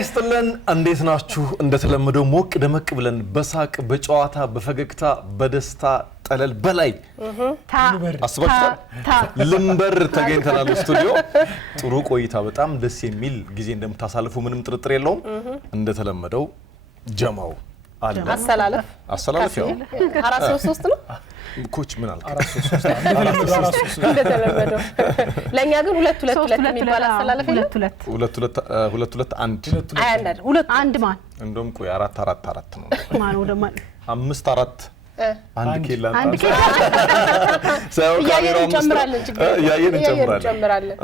ይስጥልን እንዴት ናችሁ እንደተለመደው ሞቅ ደመቅ ብለን በሳቅ በጨዋታ በፈገግታ በደስታ ጠለል በላይ አስባችኋል ልምበር ተገኝተናል ስቱዲዮ ጥሩ ቆይታ በጣም ደስ የሚል ጊዜ እንደምታሳልፉ ምንም ጥርጥር የለውም እንደተለመደው ጀማው አለ አሰላለፍ ያው 433 ነው ኮች ምን አልከ 433 እንደተለመደው ለኛ ግን 222 የሚባል አሰላለፍ ነው 221 አንድ ማን እንደውም ቆይ 444 ነው ማን ወደ ማን 54 አንድ ኬላ ሰው ካሜራው ያየን እንጨምራለን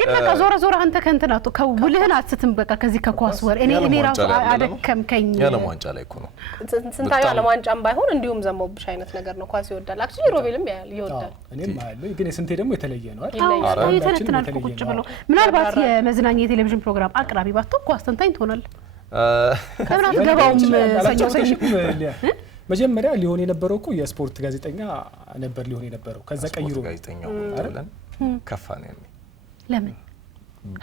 ግን በቃ ዞራ አንተ ከንተናቱ ከውልህን አትስትም በቃ ከዚህ ከኳስ ወር እኔ ራሱ አደከምከኝ ያለም ዋንጫ ላይ እኮ ነው ስንታዩ ያለም ዋንጫም ባይሆን እንዲሁም ዘመውብሽ አይነት ነገር ነው ኳስ ይወዳል አክቹሊ ሮቤልም ይወዳል እኔም ማለት ግን ስንቴ ደግሞ የተለየ ነው አይደል አዎ የተነተናል ቁጭ ብሎ ምናልባት የመዝናኛ የቴሌቪዥን ፕሮግራም አቅራቢ ባትሆን ኳስ ተንታኝ ትሆናል ከብራት ገባውም ሰኞ መጀመሪያ ሊሆን የነበረው እኮ የስፖርት ጋዜጠኛ ነበር ሊሆን የነበረው ከዛ ቀይሮ ጋዜጠኛው አይደለም ከፋን ያኔ ለምን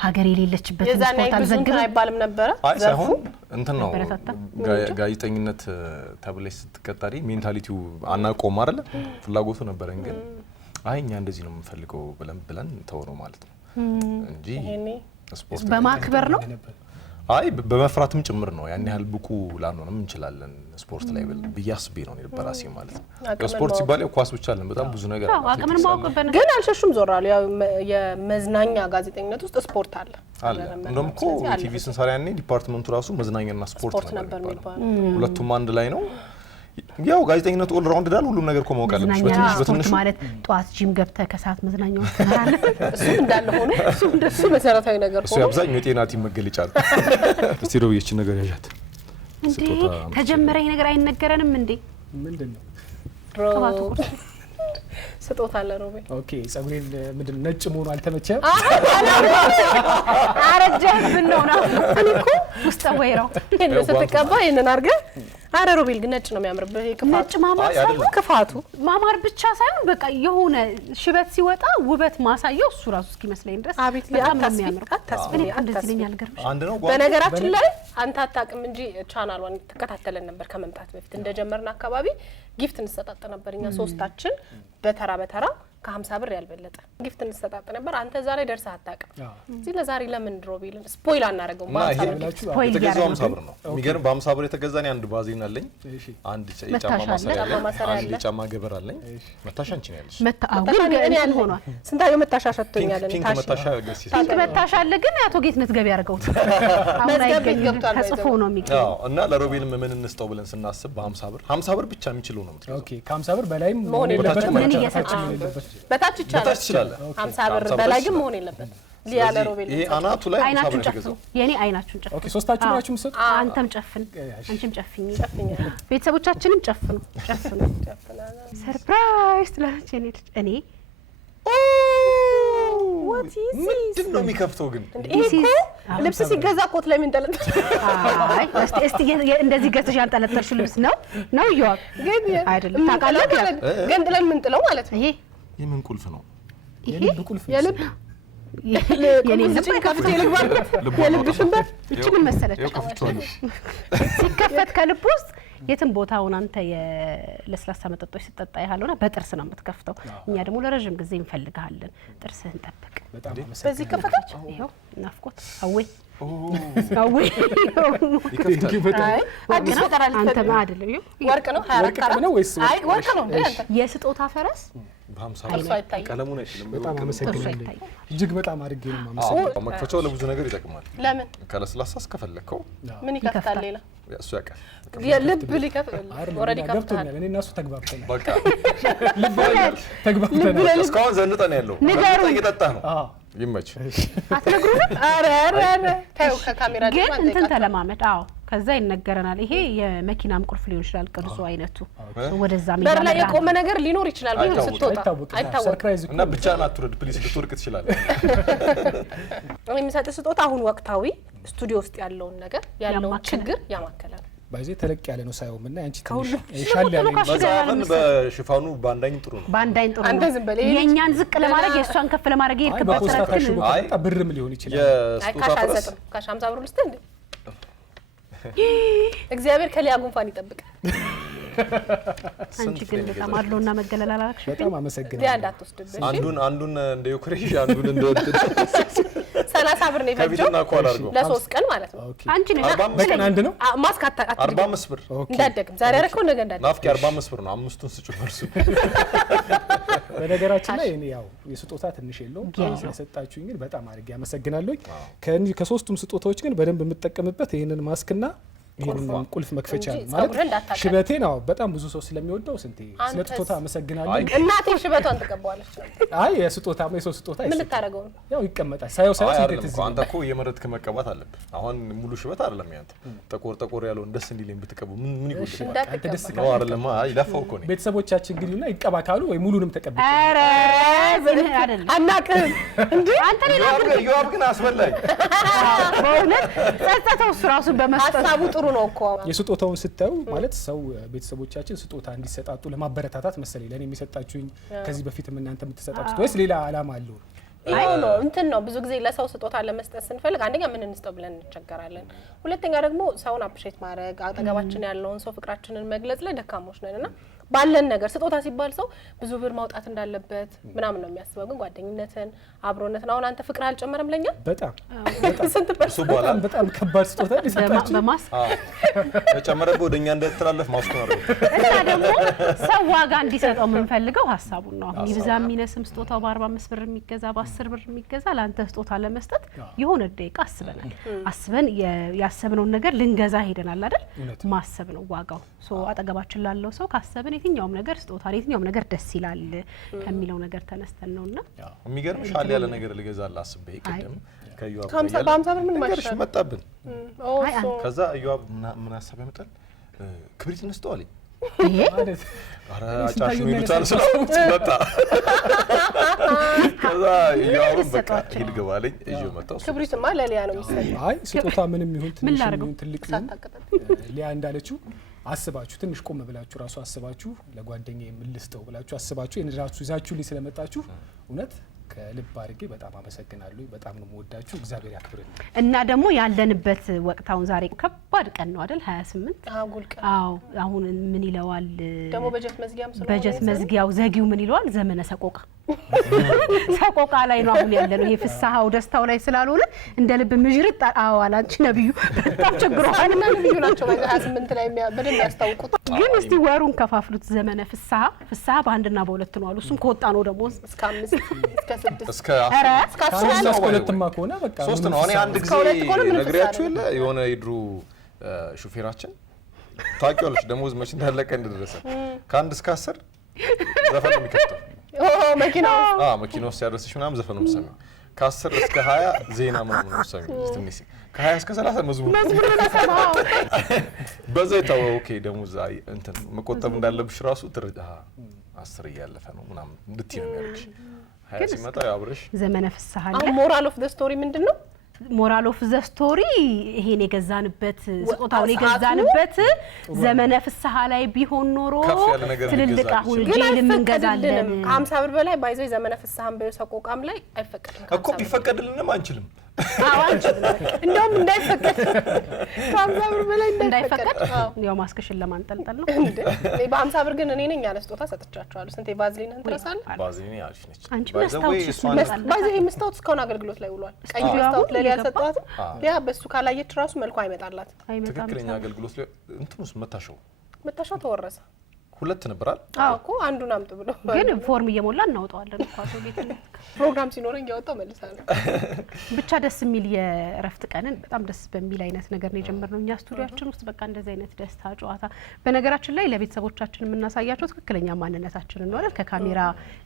ሀገር የሌለችበት ስፖርት አልዘግብም አይባልም ነበር ዘርፉ እንትን ነው ጋዜጠኝነት ተብለሽ ስትቀጣሪ ሜንታሊቲው አናቆም አይደል ፍላጎቱ ነበረን ግን አይኛ እንደዚህ ነው የምፈልገው ብለን ተወረው ማለት ነው እንጂ ስፖርት በማክበር ነው አይ በመፍራትም ጭምር ነው ያን ያህል ብቁ ላንሆንም እንችላለን ስፖርት ላይ በያስቤ ነው በራሴ ማለት ነው ስፖርት ሲባል ኳስ ብቻ አይደለም በጣም ብዙ ነገር አለ አቅምን ማውቀበነ ግን አልሸሹም ዞራሉ ያው የመዝናኛ ጋዜጠኝነት ውስጥ ስፖርት አለ እንደውም እኮ ቲቪ ስንሰራ ያኔ ዲፓርትመንቱ ራሱ መዝናኛና ስፖርት ነበር ሁለቱም አንድ ላይ ነው ያው ጋዜጠኝነት ኦል ራውንድ ዳል ሁሉም ነገር ኮማው ካለብሽ በትንሽ ማለት ጧት ጂም ገብተህ ከሰዓት መዝናኛው ተራለ እሱ እንዳለ ሆኖ እሱ እንደሱ መሰረታዊ ነገር ሆኖ እሱ አብዛኛው የጤናቲ መገለጫ ነው እስቲ ሮብዬች ነገር ያያት እንዴ ተጀመረኝ ነገር አይነገረንም እንዴ ምንድነው ተባቱ ስጦታ አለ ሮቤ ኦኬ ጸጉሬን ምንድነው ነጭ መሆኑ አልተመቸም አረጀህብን ነው እኮ ውስጥ ወይራው ይሄን ስትቀባ ይሄንን አርገህ አረ ሮቤል ግን ነጭ ነው የሚያምርብህ ነጭ ማማር ሳይሆን ክፋቱ ማማር ብቻ ሳይሆን በቃ የሆነ ሽበት ሲወጣ ውበት ማሳየው እሱ ራሱ እስኪመስለኝ ድረስ በጣም ነው የሚያምር እኔ እንደዚህ ነኝ አልገርምሽ በነገራችን ላይ አንተ አታውቅም እንጂ ቻናሏን ተከታተለን ነበር ከመምጣት በፊት እንደጀመርን አካባቢ ጊፍት እንሰጣጥ ነበር እኛ ሶስታችን በተራ ከ50 ብር ያልበለጠ ጊፍት እንሰጣጥ ነበር አንተ ዛሬ ደርሰህ አታውቅም እዚህ ለዛሬ ለምን ሮቤል ስፖይል አናረጋው ማለት ነው ስፖይል ያረጋው 50 ብር ነው የሚገርም በ50 ብር የተገዛኝ አንድ ባዚን አለኝ አንድ ጫማ ማሰሪያ አንድ ጫማ ገበር አለኝ መታሻ አንቺ ነው ያለሽ ግን እኔ ሆኗል ስንታየው መታሻ ሸቶኛል ፒንክ መታሻ ገሲ ፒንክ መታሻ አለ ግን አቶ ጌትነት ገቢ ያርገው መዝገብ ገብቷል ተጽፎ ነው የሚቀር እና ለሮቤል ምን እንስጠው ብለን ስናስብ በ50 ብር 50 ብር ብቻ የሚችለው ነው ኦኬ ከ50 ብር በላይም መሆን የለበትም በታች ይችላል 50 ብር በላይ ግን መሆን የለበት ሊያለ ሮቤል ይሄ አናቱ ላይ 50 ብር ተገዛው የኔ አይናችሁን ጨፍኑ ኦኬ ሶስታችሁ ናችሁ መስጥ አንተም ጨፍን አንቺም ጨፍኝ ቤተሰቦቻችንም ጨፍኑ ሰርፕራይዝ ትላለች እኔ what is this ምንድን ነው የሚከፍተው ግን ልብስ ሲገዛ ኮት ላይ ምን ተለጠፈ አይ እስቲ እንደዚህ ገዝተሽ ያንጠለጠልሽው ልብስ ነው ይዋል ግን አይደለም ታውቃለህ ግን ጥለን ምን ጥለው ማለት ነው ይሄ የምን ቁልፍ ነው የልብ ቁልፍ የልብ ልብ ከፍቶ የልብ ሽንበር እቺ ምን መሰለች ሲከፈት ከልብ ውስጥ የትም ቦታውን አንተ የለስላሳ መጠጦች ሲጠጣ ያህልና በጥርስ ነው የምትከፍተው እኛ ደግሞ ለረጅም ጊዜ እንፈልጋለን ጥርስህን ጠብቅ በዚህ ከፈታች ይሄው ናፍቆት አወይ አዲስ ፈጠራ አንተ አይደለም ወርቅ ነው 24 ካራት ነው ወይስ አይ ወርቅ ነው የስጦታ ፈረስ በ50 ቀለሙ ነው በጣም አመሰግናለሁ እጅግ በጣም አድርጌ ነው ማመሰግናለሁ መክፈቻው ለብዙ ነገር ይጠቅማል ለምን ከለስላሳ እስከፈለከው ምን ይከፍታል ሌላ እሱ ያውቃል የልብ ሊከፍል ኦሬዲ ከፍታል እኔ እና እሱ ተግባብተናል በቃ ልብ ተግባብተናል እስካሁን ዘንጠን ያለው እየጠጣ ነው ይመች አትነግሩንም አረ ታው ከካሜራ ግን እንትን ተለማመድ አዎ ከዛ ይነገረናል ይሄ የመኪናም ቁልፍ ሊሆን ይችላል ቅርጹ አይነቱ ወደዛ ምን በር ላይ የቆመ ነገር ሊኖር ይችላል ግን ስትወጣ ሰርፕራይዝ እና ብቻህን አትውረድ ፕሊስ ልትወርቅ ትችላለህ እኔ የምሰጥ ስጦታ አሁን ወቅታዊ ስቱዲዮ ውስጥ ያለውን ነገር ያለውን ችግር ያማከላል ባይዜ ተለቅ ያለ ነው ሳይሆንና ያንቺ ትንሽ ሻል ያለ መዛፈን በሽፋኑ ባንዳኝ ጥሩ ነው ባንዳኝ ጥሩ አንተ ዝም በል የኛን ዝቅ ለማድረግ የሷን ከፍ ለማድረግ ይርከበት ተረክን አይ ብርም ሊሆን ይችላል የስጦታ ፈረስ ካሽ 50 ብር ልስጥ እንዴ እግዚአብሔር ከሊያ ጉንፋን ይጠብቅ። አንቺ ግን በጣም አድሎና መገለል አላልክሽ? በጣም አመሰግናለሁ። ዲያ እንዳትወስድብሽ። አንዱን እንደ ዩክሬን አንዱን እንደወደደ 30 ብር ነው የፈጀው ከቢትና ኳል አድርገው ለ3 ቀን ማለት ነው። አንቺ ነሽ በቀን አንድ ነው ማስካታ 45 ብር እንዳደግም ዛሬ ያረከው ነገ እንዳደግም ናፍቂ 45 ብር ነው። አምስቱን ስጩ መልሱ። በነገራችን ላይ እኔ ያው የስጦታ ትንሽ የለውም ስለሰጣችሁኝ ግን በጣም አድርጌ አመሰግናለሁ። ከሶስቱም ስጦታዎች ግን በደንብ የምጠቀምበት ይሄንን ማስክና ይሄንን ቁልፍ መክፈቻ ማለት ሽበቴ ነው። በጣም ብዙ ሰው ስለሚወደው ስንቴ ስለስጦታ አመሰግናለሁ። እናቴ ሽበቷን ተቀበዋለች። አይ የስጦታ ስጦታ ምን ልታረገው ነው? ያው ይቀመጣል ሳይው እንዴት እዚህ አንተ እኮ የመረጥክ መቀባት አለብህ። አሁን ሙሉ ሽበት አይደለም ያንተ ጠቆር ያለውን ደስ እንዲልኝ ብትቀቡ ምን ይጎድላል? አንተ ደስ ነው አይደለም? አይ ለፋው እኮ ነው። ቤተሰቦቻችን ግን ይቀባ ካሉ ወይ ሙሉንም ተቀበል። ኧረ ዝም አይደለም አናቅም እንዴ አንተ ሌላ ይዋብ ግን አስበላኝ በእውነት ጸጸተው እሱ ራሱ በመስጠት ሀሳቡ ጥሩ ነው እኮ። የስጦታውን ስታዩ ማለት ሰው ቤተሰቦቻችን ስጦታ እንዲሰጣጡ ለማበረታታት መሰለኝ ለኔ የሚሰጣችሁኝ ከዚህ በፊትም እናንተ የምትሰጣጡት ወይስ ሌላ ዓላማ አለው? አይ ነው እንትን ነው ብዙ ጊዜ ለሰው ስጦታ ለመስጠት ስንፈልግ አንደኛ ምን እንስጠው ብለን እንቸገራለን። ሁለተኛ ደግሞ ሰውን አፕሪሼት ማድረግ አጠገባችን ያለውን ሰው ፍቅራችንን መግለጽ ላይ ደካሞች ነንና ባለን ነገር ስጦታ ሲባል ሰው ብዙ ብር ማውጣት እንዳለበት ምናምን ነው የሚያስበው። ግን ጓደኝነትን አብሮነትን አሁን አንተ ፍቅር አልጨመረም ለኛ በጣም ስንት ፐርሰንት በጣም ከባድ ስጦታ ሊሰጣችሁ በማስ ተጨመረበት ወደኛ እንደተላለፍ ማስተዋል እና ደግሞ ሰው ዋጋ እንዲሰጠው የምንፈልገው ሀሳቡን ነው። አሁን ይብዛ የሚነስም ስጦታው በ45 ብር የሚገዛ በ10 ብር የሚገዛ ለአንተ ስጦታ ለመስጠት የሆነ ደቂቃ አስበን ያሰብነው ነገር ልንገዛ ሄደናል አይደል? ማሰብ ነው ዋጋው። ሶ አጠገባችን ላለው ሰው ካሰብን የትኛውም ነገር ስጦታ የትኛውም ነገር ደስ ይላል ከሚለው ነገር ተነስተን ነውና የሚገርምሽ አለ ያለ ነገር ልገዛላ አስቤ ቀደም ከዩአብ በ50 ብር ምን ማሽሽ መጣብን። አይ ከዛ ዩአብ ምን ሐሳብ ያመጣል? ክብሪት እንስጠው አለኝ። ይሄ አረ አጫሽ ነው ይሉታል ስለውት መጣ። ከዛ ዩአብ በቃ ሂድ ገባለኝ እጆ መጣው። ክብሪትማ ለሊያ ነው የሚሰጠው። አይ ስጦታ ምንም ይሁን ትንሽ ይሁን ትልቅ ይሁን ሊያ እንዳለችው አስባችሁ ትንሽ ቆም ብላችሁ ራሱ አስባችሁ ለጓደኛዬ የምልስጠው ብላችሁ አስባችሁ የነራችሁ ይዛችሁልኝ ስለመጣችሁ እውነት ከልብ አድርጌ በጣም አመሰግናለሁ። በጣም ነው የምወዳችሁ። እግዚአብሔር ያክብርልኝ። እና ደግሞ ያለንበት ወቅታውን ዛሬ ከባድ ቀን ነው አይደል? 28 አጉል ቀን። አዎ አሁን ምን ይለዋል ደግሞ በጀት መዝጊያም ስለሆነ በጀት መዝጊያው ዘጊው ምን ይለዋል? ዘመነ ሰቆቃ ሰቆቃ ላይ ነው አሁን ያለነው። ይሄ ፍሳሃው ደስታው ላይ ስላልሆነ እንደ ልብ ምጅርጥ አዋላንቺ ነብዩ በጣም ችግሯል። እና ነብዩ ናቸው በ28 ላይ በደንብ ያስታውቁት። ግን እስቲ ወሩን ከፋፍሉት። ዘመነ ፍሳሃ በአንድና በሁለት ነው አሉ። እሱም ከወጣ ነው ደግሞ እስከ 5 እስከ 6 እስከ 10 እስከ ሁለትማ ከሆነ በቃ 3 ነው። እኔ አንድ ጊዜ ነግሬያችሁ የለ የሆነ የድሮ ሹፌራችን ታውቂዋለሽ ደሞዝ መች እንዳለቀ እንደደረሰ ከ1 እስከ 10 ዘፈን ነው የሚከፍተው። መኪና ውስጥ ያደረሰሽ ምናምን ዘፈን ነው የምትሰሚው። ከ10 እስከ 20 ዜና ምናምን ነው የምትሰሚው። ትንሽ ከ20 እስከ 30 መዝሙር ነው በዛ ይታወቅ። ኦኬ ደሞዝ እንትን መቆጠብ እንዳለብሽ ራሱ ትርዳ 10 እያለፈ ነው ምናምን እንድትይ ነው የሚያደርግሽ። 20 ሲመጣ ያብረሽ ዘመነ ፍሳሃ አለ። አሁን ሞራል ኦፍ ዘ ስቶሪ ምንድነው? ሞራል ኦፍ ዘ ስቶሪ ይሄን የገዛንበት ስጦታውን የገዛንበት ዘመነ ፍሳሃ ላይ ቢሆን ኖሮ ትልልቅ አሁን ጄልም እንገዛለን። 50 ብር በላይ ባይዘው ዘመነ ፍሳሃም በሰቆቃም ላይ አይፈቀድም እኮ ቢፈቀድልንም አንችልም። እንደውም እንዳይፈቀድ 50 ብር በላይ እንዳይፈቀድ ያው ማስከሽን ለማንጠልጠል ነው እንዴ። በ50 ብር ግን እኔ ነኝ ያለ ስጦታ ሰጥቻቸዋለሁ። ስንቴ ባዝሊን እንተረሳለ ባዝሊን ያልሽ ነች። አንቺ መስታወት ባዝሊን መስታወት እስካሁን አገልግሎት ላይ ውሏል። ቀይ መስታወት ለሊያ ሰጣት። ሊያ በሱ ካላየች ራሱ መልኩ አይመጣላት። ትክክለኛ አገልግሎት ላይ እንትኑስ መታሻው ተወረሰ። 2 ነበራል። አዎ እኮ አንዱን አምጥ ብሎ ግን ፎርም እየሞላ እናውጣዋለን እኮ አቶ ቤት ፕሮግራም ሲኖረኝ ያወጣው መልሳለሁ። ብቻ ደስ የሚል የእረፍት ቀንን በጣም ደስ በሚል አይነት ነገር ነው የጀመርነው እኛ ስቱዲዮአችን ውስጥ። በቃ እንደዚህ አይነት ደስታ ጨዋታ በነገራችን ላይ ለቤተሰቦቻችን የምናሳያቸው ትክክለኛ ማንነታችንን ነው አይደል? ከካሜራ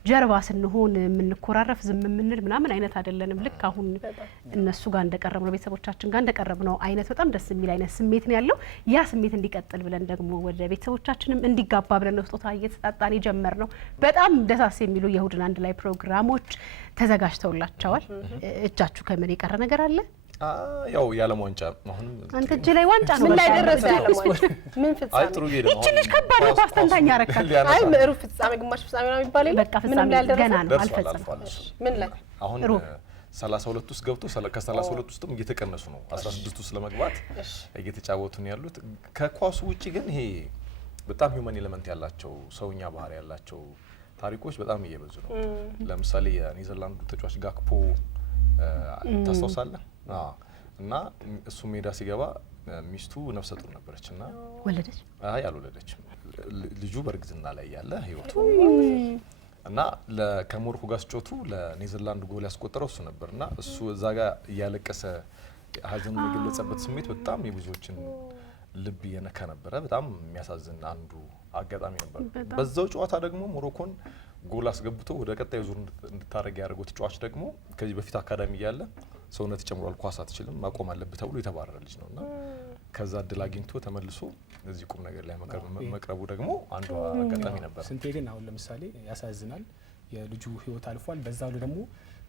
ጀርባ ስንሆን የምንኮራረፍ ዝም የምንል ምናምን አይነት አይደለንም። ልክ አሁን እነሱ ጋር እንደቀረብነው ቤተሰቦቻችን ጋር እንደቀረብነው አይነት በጣም ደስ የሚል አይነት ስሜት ነው ያለው። ያ ስሜት እንዲቀጥል ብለን ደግሞ ወደ ቤተሰቦቻችንም እንዲጋባ ብለን ነው ስጦታ እየተጣጣን የጀመርነው። በጣም ደሳስ የሚሉ የእሁድን አንድ ላይ ፕሮግራሞች ተዘጋጅተውላቸዋል። እጃችሁ ከምን የቀረ ነገር አለ? ያው የዓለም ዋንጫ አሁንም አንተ እጅ ላይ ዋንጫ ነው። ምን ላይ ደረሰ የዓለም ዋንጫ? ምን ፍጻሜ? አይ ጥሩ ጌታ እቺ ልጅ ከባድ ነው። አስተንታኝ ያረካል። አይ ምዕሩፍ ፍጻሜ ግማሽ ፍጻሜ ነው የሚባለው። በቃ ፍጻሜ ገና ነው አልፈጸመም። ምን ላይ አሁን 32 ውስጥ ገብቶ ከ32 ውስጥም እየተቀነሱ ነው 16 ውስጥ ለመግባት እየተጫወቱ ነው ያሉት። ከኳሱ ውጪ ግን ይሄ በጣም ሂውመን ኤሌመንት ያላቸው ሰውኛ ባህሪ ያላቸው ታሪኮች በጣም እየበዙ ነው። ለምሳሌ የኔዘርላንዱ ተጫዋች ጋክፖ ታስታውሳለህ? እና እሱ ሜዳ ሲገባ ሚስቱ ነፍሰ ጡር ነበረችና ወለደች? አይ አልወለደችም። ልጁ በእርግዝና ላይ ያለ ህይወቱ እና ከሞሮኮ ጋር ሲጫወቱ ለኔዘርላንድ ጎል ያስቆጠረው እሱ ነበርና እሱ እዛ ጋር እያለቀሰ ሀዘኑን የገለጸበት ስሜት በጣም የብዙዎችን ልብ የነካ ነበረ። በጣም የሚያሳዝን አንዱ አጋጣሚ ነበር። በዛው ጨዋታ ደግሞ ሞሮኮን ጎል አስገብቶ ወደ ቀጣዩ ዙር እንድታረግ ያደረገው ተጫዋች ደግሞ ከዚህ በፊት አካዳሚ ያለ ሰውነት ይጨምራል፣ ኳስ አትችልም፣ ማቆም አለበት ተብሎ የተባረረ ልጅ ነውና ከዛ እድል አግኝቶ ተመልሶ እዚህ ቁም ነገር ላይ መቅረቡ ደግሞ አንዱ አጋጣሚ ነበር። ስንቴ ግን አሁን ለምሳሌ ያሳዝናል፣ የልጁ ህይወት አልፏል። በዛው ደግሞ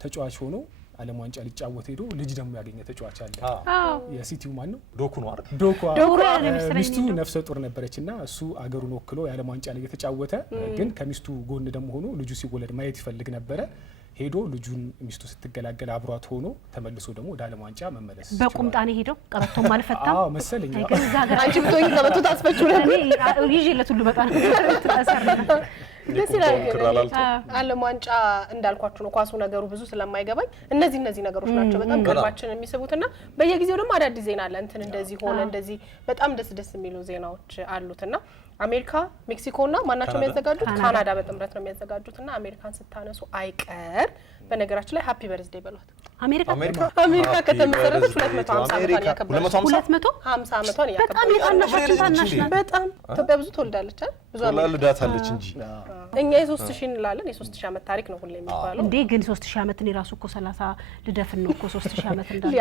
ተጫዋች ሆኖ ዓለም ዋንጫ ሊጫወት ሄዶ ልጅ ደግሞ ያገኘ ተጫዋች አለ። የሲቲው ማን ነው? ዶኩ ነው አይደል? ዶኩ ሚስቱ ነፍሰ ጡር ነበረችና እሱ አገሩን ወክሎ የዓለም ዋንጫ ላይ የተጫወተ ግን ከሚስቱ ጎን ደግሞ ሆኖ ልጁ ሲወለድ ማየት ይፈልግ ነበረ። ሄዶ ልጁን ሚስቱ ስትገላገል አብሯት ሆኖ ተመልሶ ደግሞ ወደ ዓለም ዋንጫ መመለስ በቁምጣኔ ሄዶ ቀበቶም አልፈታም። አዎ መሰለኝ። አንቺ ብትሆኚ ቀበቶ ታስፈችው ነበር። እኔ ይዤለት ሁሉ በጣም ተሰራ ደስ ይላል። ዓለም ዋንጫ እንዳልኳችሁ ነው። ኳሱ ነገሩ ብዙ ስለማይገባኝ እነዚህ ነገሮች ናቸው በጣም ቀልባችን የሚስቡትና በየጊዜው ደግሞ አዳዲስ ዜና አለ። እንትን እንደዚህ ሆነ እንደዚህ በጣም ደስ የሚሉ ዜናዎች አሉትና አሜሪካ፣ ሜክሲኮና ማናቸው የሚያዘጋጁት? ካናዳ በጥምረት ነው የሚያዘጋጁትና አሜሪካን ስታነሱ አይቀር በነገራችን ላይ ሃፒ በርዝዴይ በሏት። አሜሪካ ከተመሰረተች 250 ዓመቷን ያከብራለች። 250 ዓመቷን ያከብራለች። በጣም የታናሽ ናት። በጣም ኢትዮጵያ ብዙ ትወልዳለች አይደል? ብዙ ወልዳታለች እንጂ እኛ የ3000 እንላለን። የ3000 ዓመት ታሪክ ነው ሁሌ የሚባለው። እንዴ ግን 3000 ዓመት እኔ ራሱ እኮ 30 ልደፍን ነው እኮ 3000 ዓመት እንዳለ።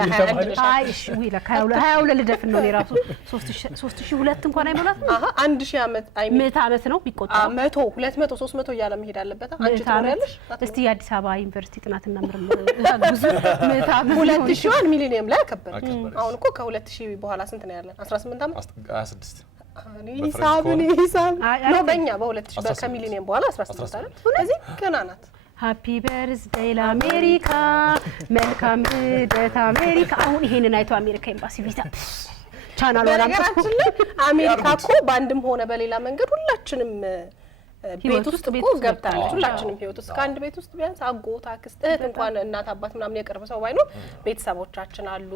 አይ እሺ ወይ ለ22 ልደፍን ነው እኔ ራሱ 3002 እንኳን አይሞላት። 1000 ዓመት አይ 100 ዓመት ነው ቢቆጠር 100 200 300 እያለ መሄድ አለበት። አንቺ ትኖሪያለሽ? እስቲ የአዲስ አበባ ዩኒቨርሲቲ ጥናትና ምርምር ብዙ 100 ዓመት 2000 ሚሊኒየም ላይ አከበረች። አሁን እኮ ከ2000 በኋላ ስንት ነው ያለን? 18 ዓመት 26 ሂሳብ ነው በእኛ በ2000 ከሚሊኒየም በኋላ 18 አይደል? ስለዚህ ገና ናት። ሃፒ በርዝዴይ ለአሜሪካ፣ መልካም ልደት አሜሪካ። አሁን ይሄንን አይቶ አሜሪካ ኤምባሲ ቪዛ ቻናል በነገራችን ላይ አሜሪካ እኮ በአንድም ሆነ በሌላ መንገድ ሁላችንም ቤት ውስጥ ገብታለች። ሁላችንም ህይወት ውስጥ ከአንድ ቤት ውስጥ ቢያንስ አጎት፣ አክስት፣ እህት እንኳን እናት አባት ምናምን የቅርብ ሰው ባይኖር ቤተሰቦቻችን አሉ።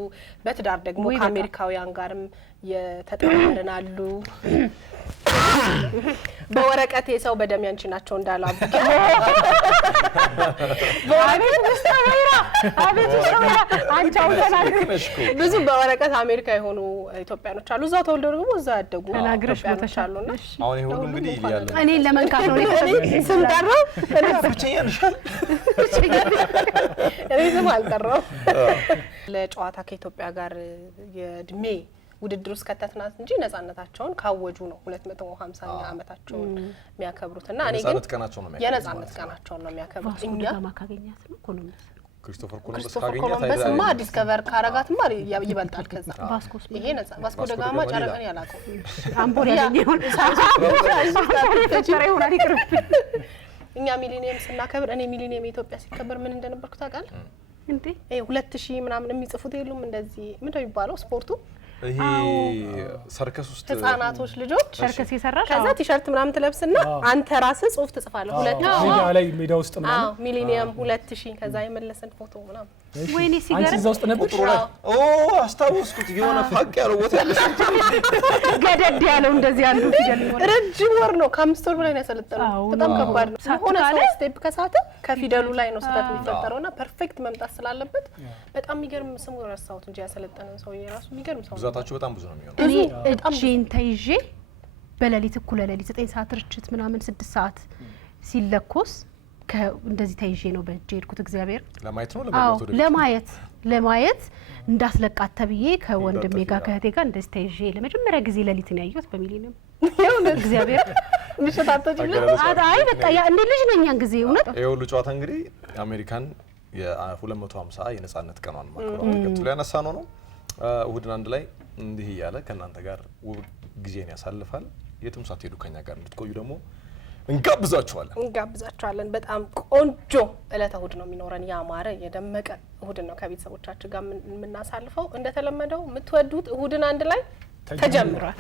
በትዳር ደግሞ ከአሜሪካውያን ጋርም የተጣመርን አሉ። በወረቀት የሰው በደም ያንቺ ናቸው እንዳላቡ ብዙ በወረቀት አሜሪካ የሆኑ ኢትዮጵያኖች አሉ። እዛው ተወልደው ደግሞ እዛው ያደጉ ኢትዮጵያኖች አሉና አሁን ይሄ ሁሉ እንግዲህ ያለ እኔ ለመንካት ነው ስም ጠራው። ብቸኛ ነሻል? እኔ ስም አልጠራው። ለጨዋታ ከኢትዮጵያ ጋር የእድሜ ውድድር ውስጥ ከተትናት እንጂ ነጻነታቸውን ካወጁ ነው 250ኛ ዓመታቸውን የሚያከብሩትና እኔ ግን የነጻነት ቀናቸውን ነው የሚያከብሩት። እኛ ማካገኛት ነው ኢኮኖሚክስ ክሪስቶፈር ኮሎምበስ ማ ዲስከቨር ካረጋትማ ይበልጣል። ከዛ ይሄ ነጻ ቫስኮ ደጋማ ጨረቀን ያላቀው አምቦር ያገኘው ተጨረ ይሆናል ይቅርብ። እኛ ሚሊኒየም ስናከብር እኔ ሚሊኒየም ኢትዮጵያ ሲከበር ምን እንደነበርኩ ታውቃለህ እንዴ? 2000 ምናምን የሚጽፉት የሉም እንደዚህ ምንድነው የሚባለው ስፖርቱ ይሄ ሰርከስ ውስጥ ህፃናቶች ልጆች ሰርከስ ይሰራል። ከዛ ቲሸርት ምናምን ትለብስና አንተ ራስህ ጽሁፍ ትጽፋለህ። ሜዳ ውስጥ ምናምን ሚሊኒየም 2000 ከዛ የመለሰን ፎቶ ምናምን ወይኔ ሲጋራ አንቺ እዛ ውስጥ ነበር? አስታወስኩት። የሆነ ፋቅ ያለው ቦታ ያለሽ ገደድ ያለው እንደዚህ አንዱ ፊደል ይሆናል። ረጅም ወር ነው ከ5 ወር በላይ ነው ያሰለጠነው። በጣም ከባድ ነው። ሆነ ሰው ስቴፕ ከሳተ ከፊደሉ ላይ ነው ስህተት የሚፈጠረውና ፐርፌክት መምጣት ስላለበት በጣም የሚገርም ስሙ ረሳሁት እንጂ ያሰለጠነን ሰው የራሱ የሚገርም ሰው ነው። ብዛታቸው በጣም ብዙ ነው የሚሆነው። እኔ እጄን ተይዤ በሌሊት እኩለ ሌሊት 9 ሰዓት ርችት ምናምን 6 ሰዓት ሲለኮስ እንደዚህ ተይዤ ነው በእጄ ሄድኩት። እግዚአብሔር ለማየት ነው ለማየት እንዳስለቃት ተብዬ ከወንድሜ ጋር ከእህቴ ጋር እንደዚህ ተይዤ ለመጀመሪያ ጊዜ ሌሊት ነው ያየሁት በሚሊኒየም። እግዚአብሔር ምሽታቶችልኝ አይ በቃ ያ እንደ ልጅ ነኝ ያን ጊዜ እውነት። ይሄ ሁሉ ጨዋታ እንግዲህ አሜሪካን የ250 የነጻነት ቀኗን ማክበሯን ተከትሎ ያነሳ ነው። እሁድን አንድ ላይ እንዲህ ያለ ከናንተ ጋር ውብ ጊዜን ያሳልፋል። የትም ሳትሄዱ ከኛ ጋር እንድትቆዩ ደግሞ እንጋብዛችኋለን በጣም ቆንጆ ዕለተ እሁድ ነው የሚኖረን ያማረ የደመቀ እሁድ ነው ከቤተሰቦቻችን ጋር የምናሳልፈው እንደተለመደው የምትወዱት እሁድን አንድ ላይ ተጀምሯል